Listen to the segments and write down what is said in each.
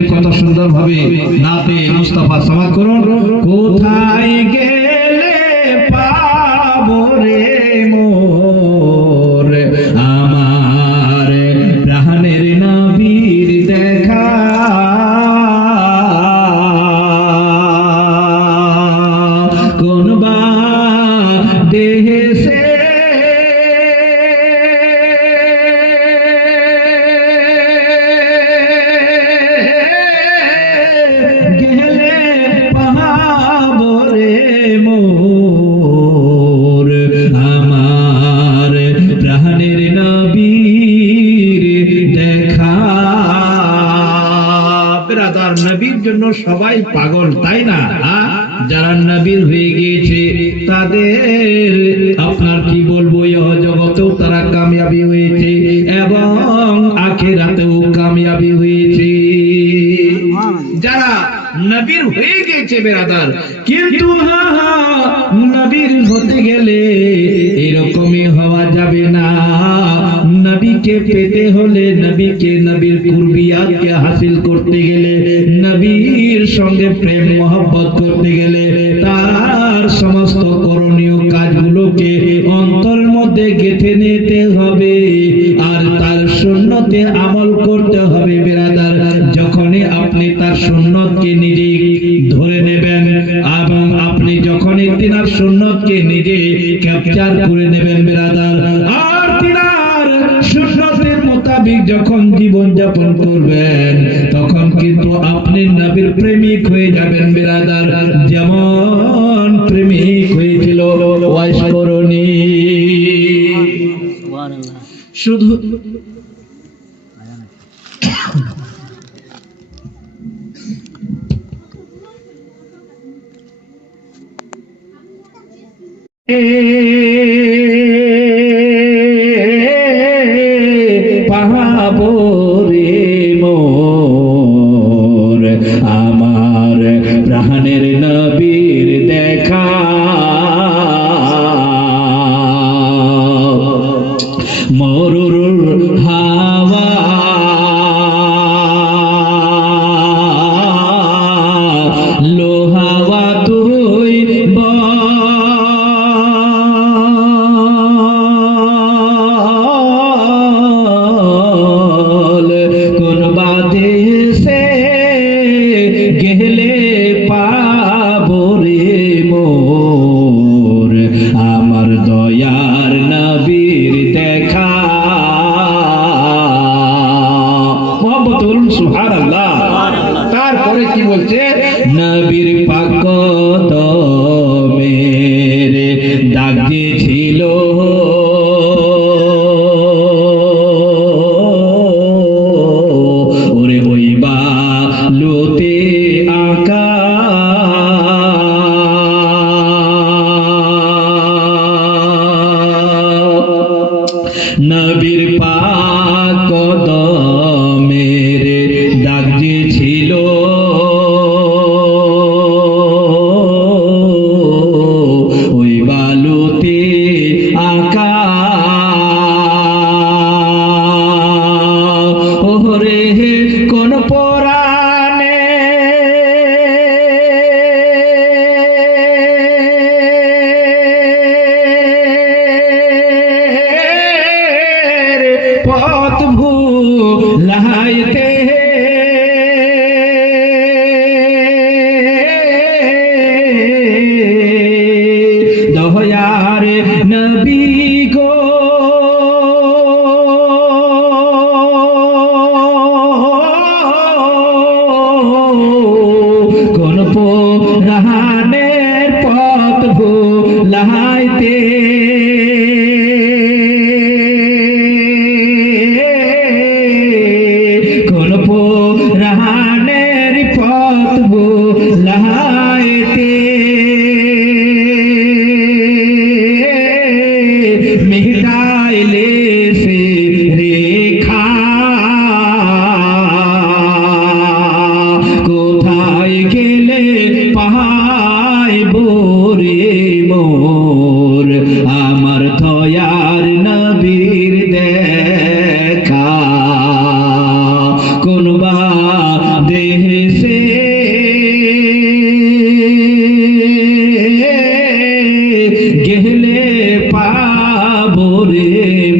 কত সুন্দর ভাবে নাতে মুস্তাফা সমাজ করুন। কোথায় গেলে পাবো রে মোর আমার প্রাণের নবীর দেখা, কোন বা দেশে নবীর জন্য সবাই পাগল, তাই না? যারা নবীর হয়ে গিয়েছে তাদের আপনার কি বলবো, জগতেও তারা কামিয়াবি হয়েছে এবং আখিরাতেও কামিয়াবি হয়েছে। যারা নবীর হয়ে গিয়েছে বেরাদার, কিন্তু নবীর হতে গেলে এরকমই হওয়া যাবে না। নবীকে পেতে হলে, নবীকে নবীর কুরবিয়াতকে হাসিল করতে গেলে, নবীর সঙ্গে প্রেম মোহব্বত করতে গেলে তার সমস্ত করণীয় কাজগুলোকে অন্তর মধ্যে গেঁথে নিতে হবে আর তার সুন্নতে আমল করতে হবে বেরাদার। যখনই আপনি তার সুন্নতকে নিজে ধরে নেবেন এবং আপনি যখনই তিনার সুন্নতকে নিজে ক্যাপচার করে নেবেন বেরাদার, আর তিনার সুন্নতের মোতাবেক যখন জীবন যাপন করবেন, তখন কিন্তু আপনি নবীর প্রেমিক হয়ে যাবেন বেরাদার। যেমন প্রেমিক হয়েছিল ওয়াইস করণী। শুধু পাহাবো রে মোর আমার প্রাণের নবীর দেখা, মরুর হাওয়া লোহাওয়া তুই বল, কোন বাদেশে গেলে পাবো রে মোর আমার দয়ার নবীর দেখা। মোহাম্মদ বলুন সুবহানাল্লাহ। তারপরে কি বলছে, নবীর পাক কদমের দাগ ছিল ওরে ওই বালুতে আঁকা, নবীর পাক কদমের দাগ ছিল ওই বালুতে আঁকা, ওরে কোন পরাণে পথ ভুলাইতে দয়ার নবী গো, কোন পুরাণের পথ ভুলাইতে কোন পুরাণের পথ ভুলাইতে মিটাইলে সে রেখা, কোথায় গেলে পাইবো রে মোর আমার দয়ার নবীর দেখা, কোন বা देह से গেলে পাবো রে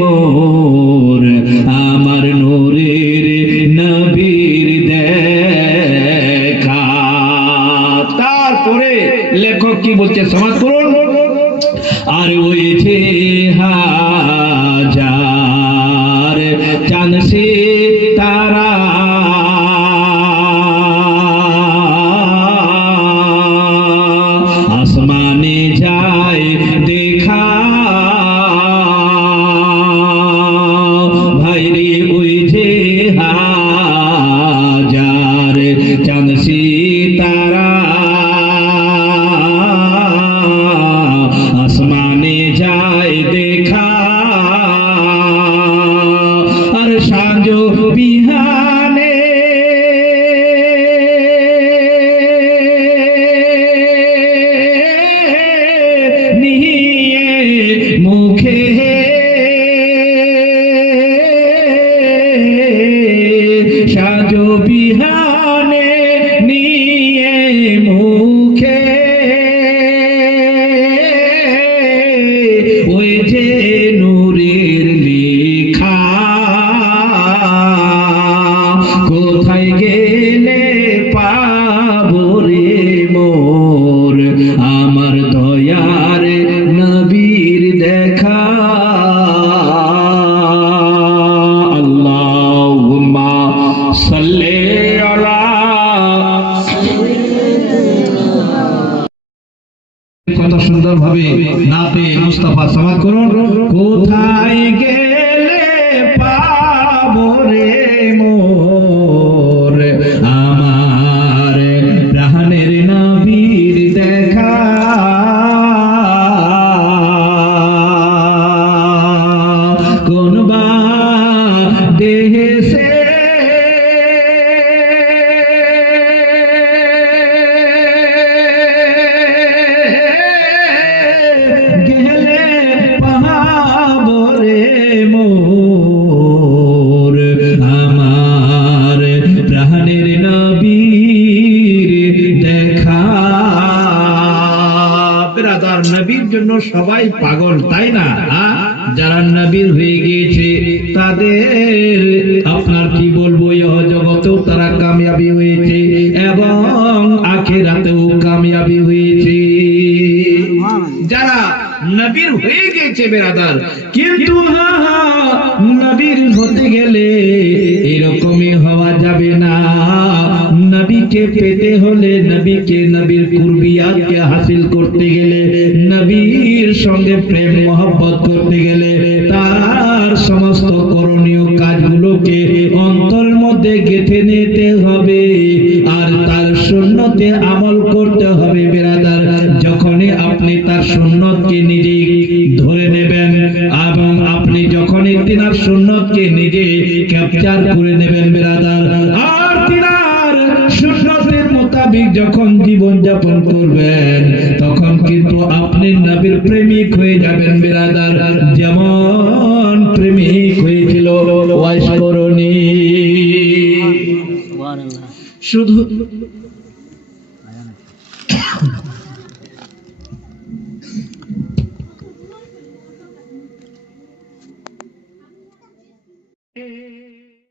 মোর আমার নূরের নবীর দেখা। তারপরে লেখক কি বলছে সমাজ করুন, আর ওই যে হাজার চাঁদ সে তারা আসমানে যায় দেখা ভাইরে ওই যে হাজার চাঁদ সে তারা আসমানে যায় দেখা আর সাঁঝ বিহানে নিয়ে মুখে সাঁঝ বিহানে নিয়ে মুখে ওই যে নূরের লেখা কোথায় গেলে পাবো রে মোর আমার দয়ার নবীর দেখা। আল্লাহুম্মা সাল্লি আলা কত সুন্দর ভাবে নাতে মুস্তাফা সমাজ করুন, কোথায় গেলে পাবো রে মোর আমার প্রাণের নবীর দেখা। কোন বা দেশে গেলে পাবো রে মোর আমার প্রাণের নবীর দেখা। বিরাদার নবীর জন্য সবাই পাগল, তাই না? যারা নবীর হয়ে গিয়েছে তাদের আপনার কি বলবো, ইহ জগতেও তারা কামিয়াবি হয়েছে এবং আখিরাতেও কামিয়াবি হয়েছে। যারা নবীর হয়ে গেছে বেরাদার, কিন্তু নবীর হতে গেলে এরকমই হওয়া যাবে না। নবীকে পেতে হলে, নবীকে নবীর কুরবিয়াতকে হাসিল করতে গেলে, নবীর সঙ্গে প্রেম মহব্বত করতে গেলে তার সমস্ত করণীয় কাজগুলোকে অন্তরের মধ্যে গেঁথে নিতে হবে আর তার সুন্নতে আমল করতে হবে বেরাদার। যখনই আপনি তার সুন্নতকে নিজে ধরে নেবেন এবং আপনি যখনই তিনার সুন্নতকে নিজে ক্যাপচার করে নেবেন বেরাদার, আর তিনার সুন্নতের মোতাবেক যখন জীবন যাপন করবেন তখন কিন্তু আপনি নবীর প্রেমিক হয়ে যাবেন বেরাদার। যেমন প্রেমিক হয়েছিল ওয়াইস করণী। শুধু